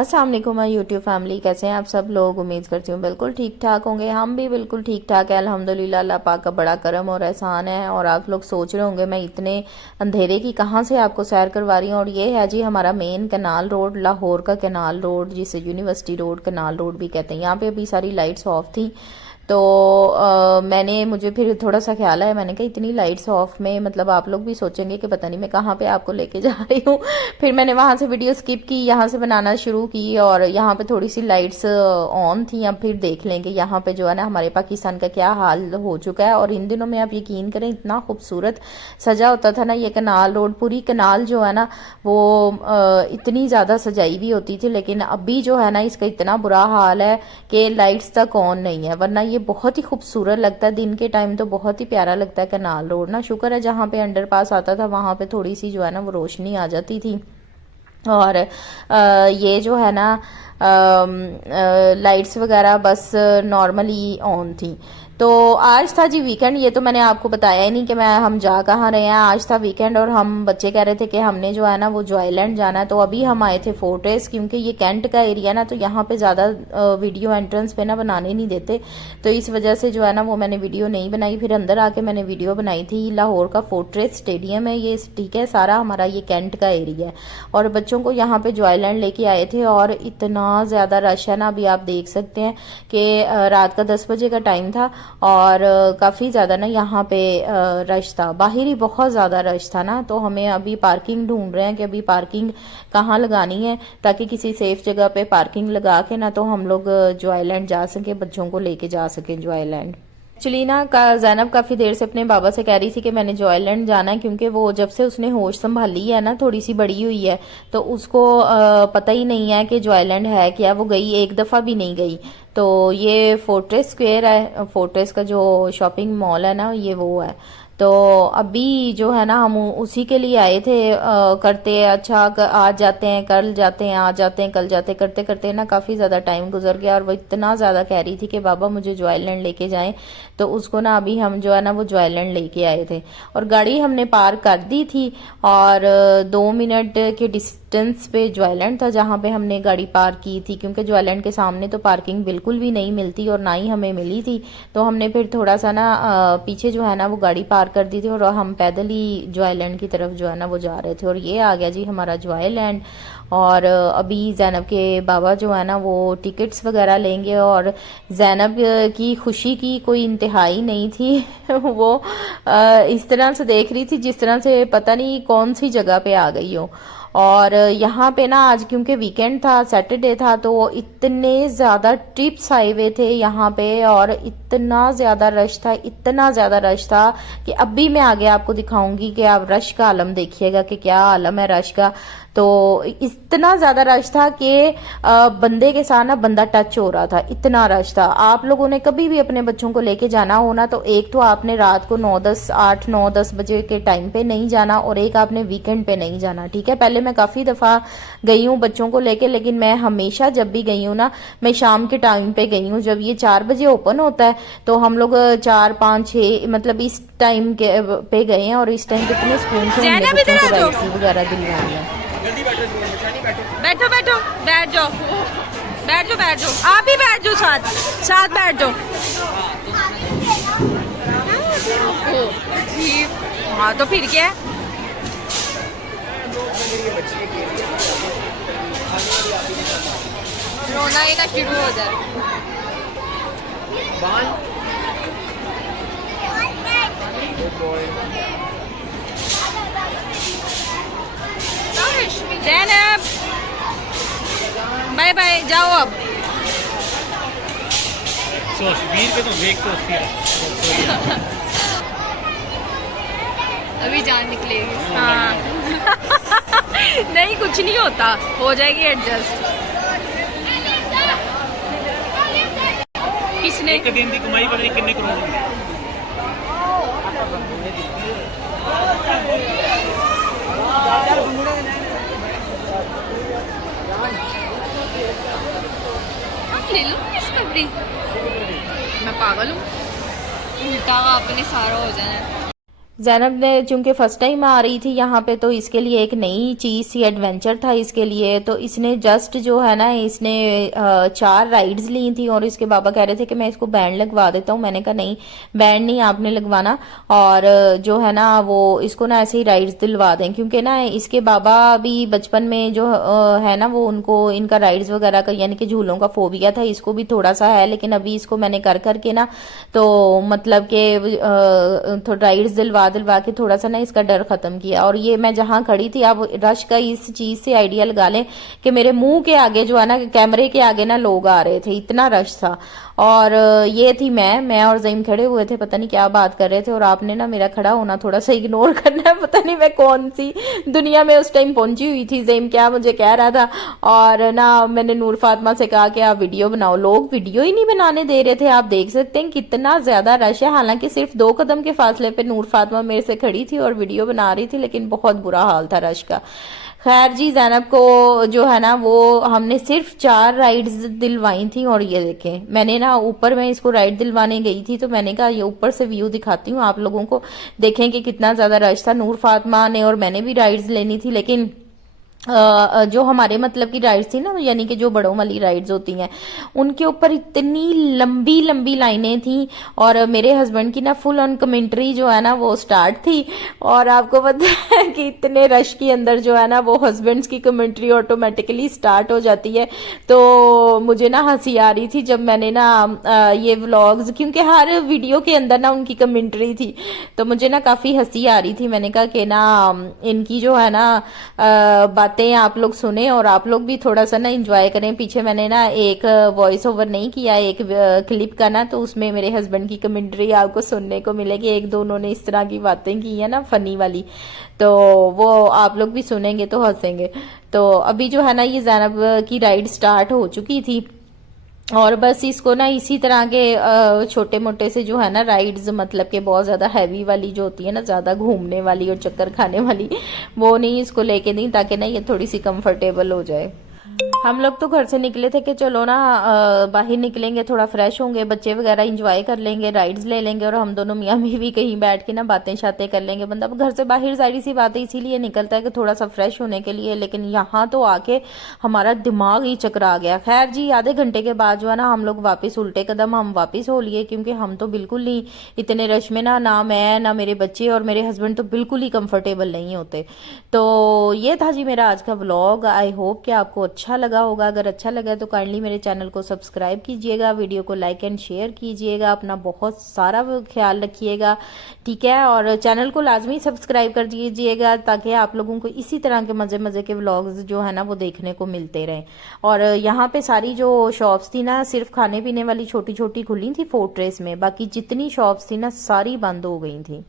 अस्सलाम वालेकुम my YouTube family, कैसे हैं आप सब लोग। उम्मीद करती हूँ बिल्कुल ठीक ठाक होंगे। हम भी बिल्कुल ठीक ठाक है अल्हम्दुलिल्लाह। अल्लाह पाक का बड़ा करम और एहसान है। और आप लोग सोच रहे होंगे मैं इतने अंधेरे की कहाँ से आपको सैर करवा रही हूँ। और ये है जी हमारा मेन कनाल रोड, लाहौर का कनाल रोड, जिसे यूनिवर्सिटी रोड, कनाल रोड भी कहते हैं। यहाँ पे अभी सारी लाइट्स ऑफ थी तो मुझे फिर थोड़ा सा ख्याल आया, मैंने कहा इतनी लाइट्स ऑफ में मतलब आप लोग भी सोचेंगे कि पता नहीं मैं कहाँ पे आपको लेके जा रही हूँ। फिर मैंने वहां से वीडियो स्किप की, यहाँ से बनाना शुरू की और यहाँ पे थोड़ी सी लाइट्स ऑन थी। अब फिर देख लेंगे यहाँ पे जो है ना हमारे पाकिस्तान का क्या हाल हो चुका है। और इन दिनों में आप यकीन करें इतना खूबसूरत सजा होता था ना ये कनाल रोड, पूरी कनाल जो है ना वो इतनी ज्यादा सजाई हुई होती थी। लेकिन अभी जो है ना इसका इतना बुरा हाल है कि लाइट्स तक ऑन नहीं है, वरना ये बहुत ही खूबसूरत लगता है दिन के टाइम, तो बहुत ही प्यारा लगता है कनाल रोड ना। शुक्र है जहाँ पे अंडरपास आता था वहां पे थोड़ी सी जो है ना वो रोशनी आ जाती थी। और ये जो है ना लाइट्स वगैरह बस नॉर्मली ऑन थी। तो आज था जी वीकेंड, ये तो मैंने आपको बताया ही नहीं कि हम जा कहाँ रहे हैं। आज था वीकेंड और हम बच्चे कह रहे थे कि हमने जो है ना वो जॉयलैंड जाना है। तो अभी हम आए थे फोर्ट्रेस, क्योंकि ये कैंट का एरिया ना, तो यहाँ पे ज़्यादा वीडियो एंट्रेंस पे ना बनाने नहीं देते, तो इस वजह से जो है ना वो मैंने वीडियो नहीं बनाई। फिर अंदर आके मैंने वीडियो बनाई थी। लाहौर का फोर्ट्रेस स्टेडियम है ये, ठीक है, सारा हमारा ये कैंट का एरिया है। और बच्चों को यहाँ पे जॉयलैंड लेके आए थे और इतना ज़्यादा रश है ना, अभी आप देख सकते हैं कि रात का 10 बजे का टाइम था और काफ़ी ज़्यादा ना यहाँ पे रश था, बाहर ही बहुत ज़्यादा रश था ना। तो हमें अभी पार्किंग ढूंढ रहे हैं कि अभी पार्किंग कहाँ लगानी है, ताकि किसी सेफ जगह पे पार्किंग लगा के ना तो हम लोग जॉयलैंड जा सके, बच्चों को लेके जा सके जॉयलैंड। एक्चुअली ना जैनब काफी देर से अपने बाबा से कह रही थी कि मैंने जॉयलैंड जाना है, क्योंकि वो जब से उसने होश संभाली है ना, थोड़ी सी बड़ी हुई है, तो उसको पता ही नहीं है कि जॉयलैंड है क्या। वो गई एक दफा भी नहीं गई। तो ये फोर्ट्रेस स्क्वायर है, फोर्ट्रेस का जो शॉपिंग मॉल है ना ये वो है। तो अभी जो है ना हम उसी के लिए आए थे करते अच्छा आज जाते हैं कल जाते हैं, आज जाते हैं कल जाते, करते करते ना काफी ज्यादा टाइम गुजर गया। और वो इतना ज्यादा कह रही थी कि बाबा मुझे जॉयलैंड लेके जाएं, तो उसको ना अभी हम जो है ना वो जॉयलैंड लेके आए थे। और गाड़ी हमने पार्क कर दी थी और 2 मिनट के डिस्टेंस पे जॉयलैंड था जहाँ पे हमने गाड़ी पार्क की थी, क्योंकि जॉयलैंड के सामने तो पार्किंग बिल्कुल भी नहीं मिलती और ना ही हमें मिली थी। तो हमने फिर थोड़ा सा ना पीछे जो है ना वो गाड़ी पार्क कर दी थी और हम पैदल ही जॉयलैंड की तरफ जो है ना वो जा रहे थे। और ये आ गया जी हमारा जॉयलैंड। और अभी जैनब के बाबा जो है ना वो टिकट्स वगैरह लेंगे और जैनब की खुशी की कोई इंतहाई नहीं थी। वो इस तरह से देख रही थी जिस तरह से पता नहीं कौन सी जगह पे आ गई हो। और यहाँ पे ना आज क्योंकि वीकेंड था, सैटरडे था, तो इतने ज्यादा ट्रिप्स आए हुए थे यहाँ पे और इतना ज्यादा रश था, इतना ज्यादा रश था कि अभी मैं आगे आपको दिखाऊंगी कि आप रश का आलम देखिएगा कि क्या आलम है रश का। तो इतना ज्यादा रश था कि बंदे के साथ ना बंदा टच हो रहा था, इतना रश था। आप लोगों ने कभी भी अपने बच्चों को लेके जाना हो ना, तो एक तो आपने रात को 8-9-10 बजे के टाइम पे नहीं जाना और एक आपने वीकेंड पे नहीं जाना, ठीक है। पहले मैं काफी दफा गई हूँ बच्चों को लेके, लेकिन मैं हमेशा जब भी गई हूँ ना मैं शाम के टाइम पे गई हूँ, जब ये 4 बजे ओपन होता है। तो हम लोग 4-5-6 मतलब इस टाइम के पे गए हैं और इस टाइम पे इतने सुकून से हमने बच्चों को राइड्स वगैरह दिलवाई है। बैठो बैठो बैठ जाओ बैठ जाओ बैठ जाओ, आप भी बैठ जाओ, साथ साथ बैठ जाओ। हाँ तो फिर क्या है, रोना ही ना शुरू हो जाए। ज़ैनब बाय बाय, जाओ अब। अभी जान निकलेगी। हाँ नहीं कुछ नहीं होता, हो जाएगी एडजस्ट। किसने एक दिन की कमाई पता नहीं कितने करोड़ ले लो डिस्कवरी। मैं पागल हूँ, उल्टा अपने सारा हो जाना। ज़ैनब ने चूंकि फर्स्ट टाइम आ रही थी यहाँ पे, तो इसके लिए एक नई चीज़ थी, एडवेंचर था इसके लिए। तो इसने जस्ट जो है ना, इसने 4 राइड्स ली थी और इसके बाबा कह रहे थे कि मैं इसको बैंड लगवा देता हूँ। मैंने कहा नहीं, बैंड नहीं आपने लगवाना, और जो है ना वो इसको ना ऐसे ही राइड्स दिलवा दें, क्योंकि ना इसके बाबा भी बचपन में जो है ना वो उनको इनका राइड्स वगैरह का यानी कि झूलों का फोबिया था। इसको भी थोड़ा सा है, लेकिन अभी इसको मैंने कर करके ना तो मतलब कि तो राइड्स दिलवा के थोड़ा सा ना इसका डर खत्म किया। और ये मैं जहां खड़ी थी, आप रश का इस चीज से आइडिया लगा लें कि मेरे मुंह के आगे जो है ना, कैमरे के आगे ना लोग आ रहे थे, इतना रश था। और ये थी मैं और ज़ईम खड़े हुए थे, पता नहीं क्या बात कर रहे थे, और आपने ना मेरा खड़ा होना थोड़ा सा इग्नोर करना है। पता नहीं मैं कौन सी दुनिया में उस टाइम पहुंची हुई थी, ज़ईम क्या मुझे कह रहा था। और ना मैंने नूर फातिमा से कहा कि आप वीडियो बनाओ, लोग वीडियो ही नहीं बनाने दे रहे थे। आप देख सकते हैं कितना ज्यादा रश है, हालांकि सिर्फ 2 कदम के फासले पे नूर फातिमा मेरे से खड़ी थी और वीडियो बना रही थी, लेकिन बहुत बुरा हाल था रश का। खैर जी, ज़ैनब को जो है ना वो हमने सिर्फ 4 राइड्स दिलवाई थी। और ये देखें, मैंने ना ऊपर में इसको राइड दिलवाने गई थी, तो मैंने कहा ये ऊपर से व्यू दिखाती हूँ आप लोगों को, देखें कि कितना ज्यादा रश था। नूर फातिमा ने और मैंने भी राइड्स लेनी थी, लेकिन जो हमारे मतलब की राइड्स थी ना, यानी कि जो बड़ों वाली राइड्स होती हैं, उनके ऊपर इतनी लंबी लंबी लाइनें थी। और मेरे हस्बैंड की ना फुल ऑन कमेंट्री जो है ना वो स्टार्ट थी। और आपको पता है कि इतने रश के अंदर जो है ना वो हस्बैंड्स की कमेंट्री ऑटोमेटिकली स्टार्ट हो जाती है। तो मुझे ना हंसी आ रही थी जब मैंने ना ये व्लॉग्स, क्योंकि हर वीडियो के अंदर ना उनकी कमेंट्री थी, तो मुझे ना काफी हंसी आ रही थी। मैंने कहा कि ना इनकी जो है ना बातें आप लोग सुने और आप लोग भी थोड़ा सा ना एंजॉय करें। पीछे मैंने ना एक वॉइस ओवर नहीं किया, एक क्लिप का ना, तो उसमें मेरे हस्बैंड की कमेंट्री आपको सुनने को मिलेगी। एक दो उन्होंने इस तरह की बातें की है ना फनी वाली, तो वो आप लोग भी सुनेंगे तो हंसेंगे। तो अभी जो है ना ये ज़ैनब की राइड स्टार्ट हो चुकी थी, और बस इसको ना इसी तरह के छोटे मोटे से जो है ना राइड्स, मतलब कि बहुत ज्यादा हैवी वाली जो होती है ना, ज्यादा घूमने वाली और चक्कर खाने वाली, वो नहीं इसको लेके दी, ताकि ना ये थोड़ी सी कंफर्टेबल हो जाए। हम लोग तो घर से निकले थे कि चलो ना बाहर निकलेंगे, थोड़ा फ्रेश होंगे, बच्चे वगैरह एंजॉय कर लेंगे, राइड्स ले लेंगे, और हम दोनों मियाँ बीवी कहीं बैठ के ना बातें शातें कर लेंगे। बंदा घर से बाहर जाहिर सी बात है इसीलिए निकलता है कि थोड़ा सा फ्रेश होने के लिए, लेकिन यहाँ तो आके हमारा दिमाग ही चकरा गया। खैर जी, आधे घंटे के बाद जो है ना हम लोग वापस उल्टे कदम हम वापस हो लिए, क्योंकि हम तो बिल्कुल नहीं इतने रश में ना मैं ना मेरे बच्चे और मेरे हस्बैंड तो बिल्कुल ही कंफर्टेबल नहीं होते। तो ये था जी मेरा आज का व्लॉग। आई होप कि आपको अच्छा लगा होगा। अगर अच्छा लगा तो काइंडली मेरे चैनल को सब्सक्राइब कीजिएगा, वीडियो को लाइक एंड शेयर कीजिएगा, अपना बहुत सारा ख्याल रखिएगा, ठीक है। और चैनल को लाजमी सब्सक्राइब कर दीजिएगा ताकि आप लोगों को इसी तरह के मजे मजे के व्लॉग्स जो है ना वो देखने को मिलते रहें। और यहाँ पे सारी जो शॉप्स थी ना, सिर्फ खाने पीने वाली छोटी छोटी खुली थी फोर्ट्रेस में, बाकी जितनी शॉप्स थी ना सारी बंद हो गई थी।